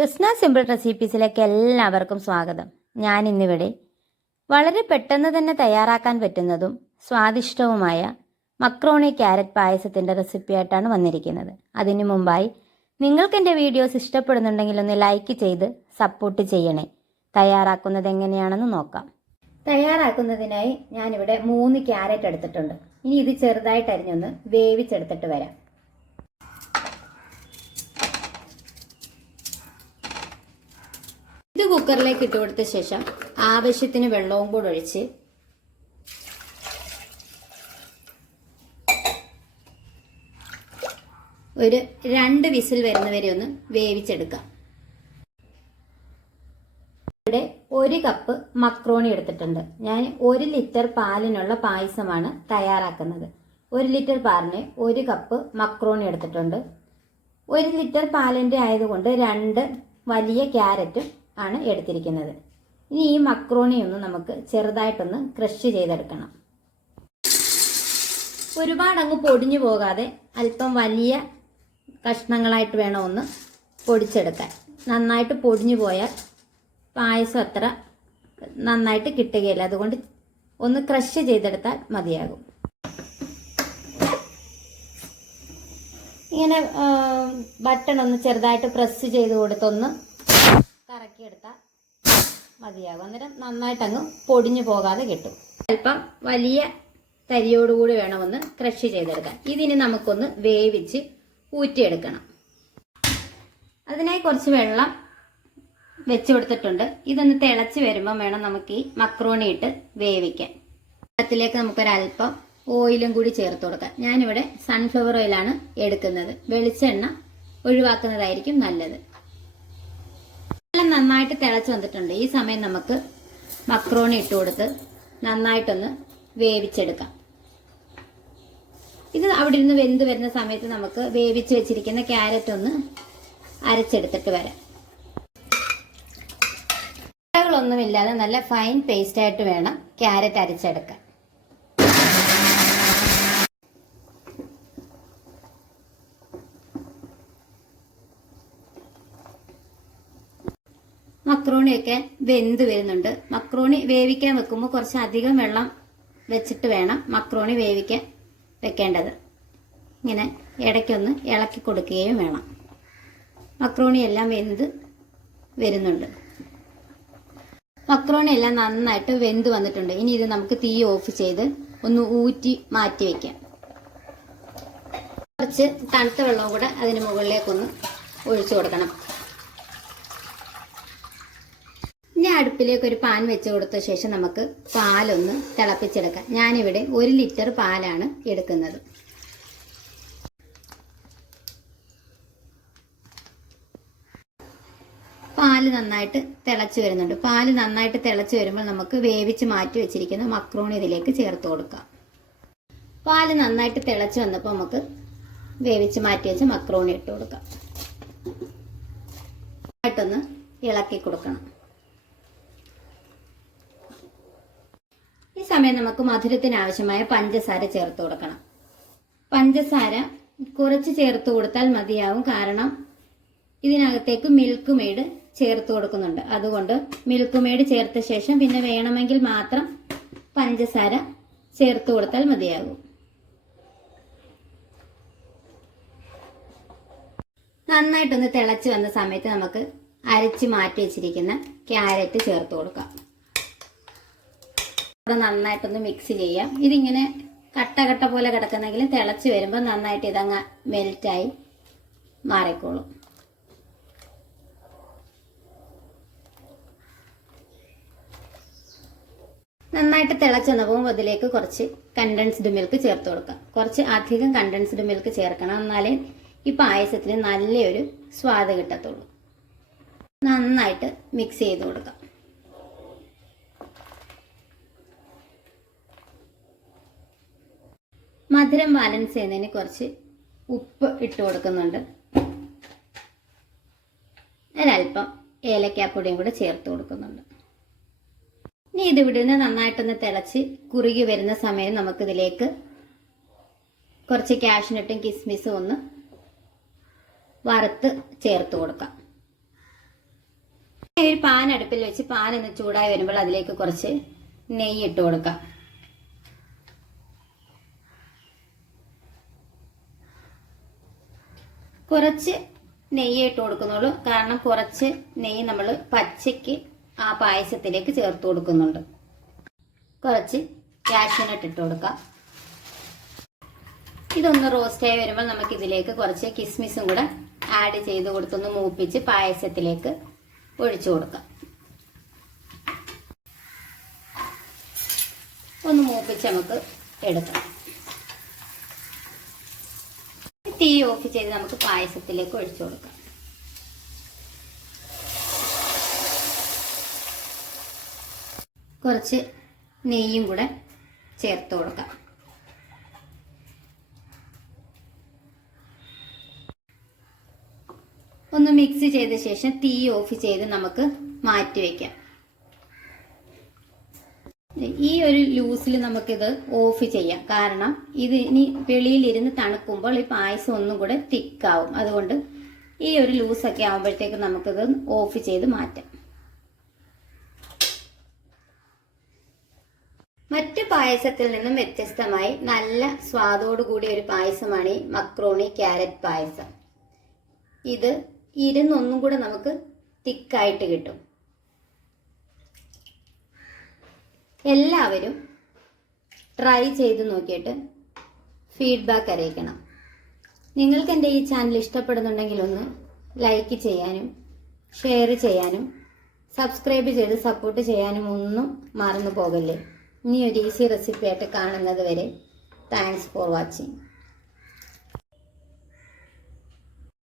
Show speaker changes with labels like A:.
A: Jasna simple റെസിപ്പീസിലേക്ക് എല്ലാവർക്കും സ്വാഗതം. ഞാൻ ഇന്നിവിടെ വളരെ പെട്ടെന്ന് തന്നെ തയ്യാറാക്കാൻ പറ്റുന്നതും സ്വാദിഷ്ടവുമായ മക്രോണി ക്യാരറ്റ് പായസത്തിന്റെ റെസിപ്പിയായിട്ടാണ് വന്നിരിക്കുന്നത്. അതിനു മുമ്പായി നിങ്ങൾക്ക് എന്റെ വീഡിയോസ് ഇഷ്ടപ്പെടുന്നുണ്ടെങ്കിൽ ഒന്ന് ലൈക്ക് ചെയ്ത് സപ്പോർട്ട് ചെയ്യണേ. തയ്യാറാക്കുന്നത് എങ്ങനെയാണെന്ന് നോക്കാം. തയ്യാറാക്കുന്നതിനായി ഞാനിവിടെ മൂന്ന് ക്യാരറ്റ് എടുത്തിട്ടുണ്ട്. ഇനി ഇത് ചെറുതായിട്ട് അരിഞ്ഞൊന്ന് വേവിച്ചെടുത്തിട്ട് വരാം. ഇത് കുക്കറിലേക്ക് ഇട്ട് കൊടുത്ത ശേഷം ആവശ്യത്തിന് വെള്ളവും കൂടെ ഒഴിച്ച് ഒരു രണ്ട് വിസിൽ വരുന്നവരെ ഒന്ന് വേവിച്ചെടുക്കാം. ഇവിടെ ഒരു കപ്പ് മക്രോണി എടുത്തിട്ടുണ്ട്. ഞാൻ ഒരു ലിറ്റർ പാലിനുള്ള പായസമാണ് തയ്യാറാക്കുന്നത്. ഒരു ലിറ്റർ പാലിന് ഒരു കപ്പ് മക്രോണി എടുത്തിട്ടുണ്ട്. ഒരു ലിറ്റർ പാലിന്റെ ആയതുകൊണ്ട് രണ്ട് വലിയ ക്യാരറ്റും ആണ് എടുത്തിരിക്കുന്നത്. ഇനി ഈ മക്രോണി ഒന്ന് നമുക്ക് ചെറുതായിട്ടൊന്ന് ക്രഷ് ചെയ്തെടുക്കണം. ഒരുപാട് അങ്ങ് പൊടിഞ്ഞു പോകാതെ അല്പം വലിയ കഷ്ണങ്ങളായിട്ട് വേണം ഒന്ന് പൊടിച്ചെടുക്കാൻ. നന്നായിട്ട് പൊടിഞ്ഞു പോയാൽ പായസം അത്ര നന്നായിട്ട് കിട്ടുകയില്ല. അതുകൊണ്ട് ഒന്ന് ക്രഷ് ചെയ്തെടുത്താൽ മതിയാകും. ഇങ്ങനെ ബട്ടൺ ഒന്ന് ചെറുതായിട്ട് പ്രസ് ചെയ്ത് കൊടുത്തൊന്ന് കറക്കിയെടുത്താൽ മതിയാകും. അന്നേരം നന്നായിട്ട് അങ്ങ് പൊടിഞ്ഞു പോകാതെ കിട്ടും. അല്പം വലിയ തരിയോടുകൂടി വേണമെന്ന് ക്രഷ് ചെയ്തെടുക്കാൻ ഇതിന് നമുക്കൊന്ന് വേവിച്ച് ഊറ്റിയെടുക്കണം. അതിനായി കുറച്ച് വെള്ളം വെച്ച് കൊടുത്തിട്ടുണ്ട്. ഇതൊന്ന് തിളച്ച് വരുമ്പോൾ വേണം നമുക്ക് ഈ മക്രോണി ഇട്ട് വേവിക്കാൻ. വെള്ളത്തിലേക്ക് നമുക്കൊരല്പം ഓയിലും കൂടി ചേർത്ത് കൊടുക്കാം. ഞാനിവിടെ സൺഫ്ലവർ ഓയിലാണ് എടുക്കുന്നത്. വെളിച്ചെണ്ണ ഒഴിവാക്കുന്നതായിരിക്കും നല്ലത്. നന്നായിട്ട് തിളച്ച് വന്നിട്ടുണ്ട്. ഈ സമയം നമുക്ക് മക്രോണി ഇട്ട് കൊടുത്ത് നന്നായിട്ടൊന്ന് വേവിച്ചെടുക്കാം. ഇത് അവിടെ ഇരുന്ന് വെന്ത് വരുന്ന സമയത്ത് നമുക്ക് വേവിച്ച് വെച്ചിരിക്കുന്ന ക്യാരറ്റ് ഒന്ന് അരച്ചെടുത്തിട്ട് വരാം. ഒന്നുമില്ലാതെ നല്ല ഫൈൻ പേസ്റ്റ് ആയിട്ട് വേണം ക്യാരറ്റ് അരച്ചെടുക്കാൻ. മക്രോണിയൊക്കെ വെന്ത് വരുന്നുണ്ട്. മക്രോണി വേവിക്കാൻ വെക്കുമ്പോൾ കുറച്ച് അധികം വെള്ളം വെച്ചിട്ട് വേണം മക്രോണി വേവിക്കാൻ വെക്കേണ്ടത്. ഇങ്ങനെ ഇടയ്ക്കൊന്ന് ഇളക്കി കൊടുക്കുകയും വേണം. മക്രോണി എല്ലാം വെന്ത് വരുന്നുണ്ട്. മക്രോണി എല്ലാം നന്നായിട്ട് വെന്ത് വന്നിട്ടുണ്ട്. ഇനി ഇത് നമുക്ക് തീ ഓഫ് ചെയ്ത് ഒന്ന് ഊറ്റി മാറ്റി വെക്കാം. കുറച്ച് തണുത്ത വെള്ളവും കൂടെ അതിന് മുകളിലേക്കൊന്ന് ഒഴിച്ചു കൊടുക്കണം. ഇനി അടുപ്പിലേക്ക് ഒരു പാൻ വെച്ച് കൊടുത്ത ശേഷം നമുക്ക് പാലൊന്ന് തിളപ്പിച്ചെടുക്കാം. ഞാനിവിടെ ഒരു ലിറ്റർ പാലാണ് എടുക്കുന്നത്. പാൽ നന്നായിട്ട് തിളച്ച് വരുന്നുണ്ട്. പാൽ നന്നായിട്ട് തിളച്ച് വരുമ്പോൾ നമുക്ക് വേവിച്ച് മാറ്റി വെച്ചിരിക്കുന്ന മക്രോണി ഇതിലേക്ക് ചേർത്ത് കൊടുക്കാം. പാൽ നന്നായിട്ട് തിളച്ച് വന്നപ്പോൾ നമുക്ക് വേവിച്ച് മാറ്റി വെച്ച മക്രോണി ഇട്ട് കൊടുക്കാം. ഇളക്കി കൊടുക്കണം. സമയം നമുക്ക് മധുരത്തിന് ആവശ്യമായ പഞ്ചസാര ചേർത്ത് കൊടുക്കണം. പഞ്ചസാര കുറച്ച് ചേർത്ത് കൊടുത്താൽ മതിയാവും. കാരണം ഇതിനകത്തേക്ക് മിൽക്ക് മെയ്ഡ് ചേർത്ത് കൊടുക്കുന്നുണ്ട്. അതുകൊണ്ട് മിൽക്ക് മെയ്ഡ് ചേർത്ത ശേഷം പിന്നെ വേണമെങ്കിൽ മാത്രം പഞ്ചസാര ചേർത്ത് കൊടുത്താൽ മതിയാകും. നന്നായിട്ടൊന്ന് തിളച്ച് വന്ന സമയത്ത് നമുക്ക് അരച്ച് മാറ്റി വെച്ചിരിക്കുന്ന ക്യാരറ്റ് ചേർത്ത് കൊടുക്കാം. ഇവിടെ നന്നായിട്ടൊന്ന് മിക്സ് ചെയ്യാം. ഇതിങ്ങനെ കട്ട കട്ട പോലെ കിടക്കുന്നെങ്കിൽ തിളച്ച് വരുമ്പോൾ നന്നായിട്ട് ഇതങ്ങ് മെൽറ്റായി മാറിക്കോളും. നന്നായിട്ട് തിളച്ചെന്ന് പോകുമ്പോൾ അതിലേക്ക് കുറച്ച് കണ്ടൻസ്ഡ് മിൽക്ക് ചേർത്ത് കൊടുക്കാം. കുറച്ച് അധികം കണ്ടൻസ്ഡ് മിൽക്ക് ചേർക്കണം. എന്നാലേ ഈ പായസത്തിന് നല്ലൊരു സ്വാദ് കിട്ടത്തുള്ളൂ. നന്നായിട്ട് മിക്സ് ചെയ്ത് കൊടുക്കാം. മധുരം ബാലൻസ് ചെയ്യുന്നതിന് കുറച്ച് ഉപ്പ് ഇട്ട് കൊടുക്കുന്നുണ്ട്. ഒരല്പം ഏലക്കാപ്പൊടിയും കൂടെ ചേർത്ത് കൊടുക്കുന്നുണ്ട്. ഇനി ഇത് ഇവിടുന്ന് നന്നായിട്ടൊന്ന് തിളച്ച് കുറുകി വരുന്ന സമയം നമുക്കിതിലേക്ക് കുറച്ച് കാഷ്നട്ടും കിസ്മിസും ഒന്ന് വറുത്ത് ചേർത്ത് കൊടുക്കാം. ഒരു പാൻ അടുപ്പിൽ വെച്ച് പാൻ ഒന്ന് ചൂടായി വരുമ്പോൾ അതിലേക്ക് കുറച്ച് നെയ്യ് ഇട്ട് കൊടുക്കാം. കുറച്ച് നെയ്യ് ഇട്ട് കൊടുക്കുന്നുള്ളൂ. കാരണം കുറച്ച് നെയ്യ് നമ്മൾ പച്ചയ്ക്ക് ആ പായസത്തിലേക്ക് ചേർത്ത് കൊടുക്കുന്നുണ്ട്. കുറച്ച് കാഷ്യൂനട്ട് ഇട്ട് കൊടുക്കാം. ഇതൊന്ന് റോസ്റ്റ് ആയി വരുമ്പോൾ നമുക്ക് ഇതിലേക്ക് കുറച്ച് കിസ്മിസും കൂടെ ആഡ് ചെയ്ത് കൊടുത്തൊന്ന് മൂപ്പിച്ച് പായസത്തിലേക്ക് ഒഴിച്ചു കൊടുക്കാം. ഒന്ന് മൂപ്പിച്ച് നമുക്ക് എടുക്കാം. തീ ഓഫ് ചെയ്ത് നമുക്ക് പായസത്തിലേക്ക് ഒഴിച്ചു കൊടുക്കാം. കുറച്ച് നെയ്യും കൂടെ ചേർത്ത് കൊടുക്കാം. ഒന്ന് മിക്സ് ചെയ്ത ശേഷം തീ ഓഫ് ചെയ്ത് നമുക്ക് മാറ്റി വെക്കാം. ഈ ഒരു ലൂസിൽ നമുക്കിത് ഓഫ് ചെയ്യാം. കാരണം ഇത് ഇനി വെളിയിലിരുന്ന് തണുക്കുമ്പോൾ ഈ പായസം ഒന്നും കൂടെ തിക്കാവും. അതുകൊണ്ട് ഈ ഒരു ലൂസൊക്കെ ആകുമ്പോഴത്തേക്ക് നമുക്കിത് ഓഫ് ചെയ്ത് മാറ്റാം. മറ്റു പായസത്തിൽ നിന്നും വ്യത്യസ്തമായി നല്ല സ്വാദോടു കൂടിയ ഒരു പായസമാണ് ഈ മക്രോണി ക്യാരറ്റ് പായസം. ഇത് ഇരുന്നൊന്നും കൂടെ നമുക്ക് തിക്കായിട്ട് കിട്ടും. എല്ലാവരും ട്രൈ ചെയ്ത് നോക്കിയിട്ട് ഫീഡ്ബാക്ക് അറിയിക്കണം. നിങ്ങൾക്ക് എന്റെ ഈ ചാനൽ ഇഷ്ടപ്പെടുന്നുണ്ടെങ്കിൽ ഒന്ന് ലൈക്ക് ചെയ്യാനും ഷെയർ ചെയ്യാനും സബ്സ്ക്രൈബ് ചെയ്ത് സപ്പോർട്ട് ചെയ്യാനും ഒന്നും മറന്നു പോകല്ലേ? ഇനി ഒരു ഈസി റെസിപ്പി ആയിട്ട് കാണുന്നത് വരെ താങ്ക്സ് ഫോർ വാച്ചിങ്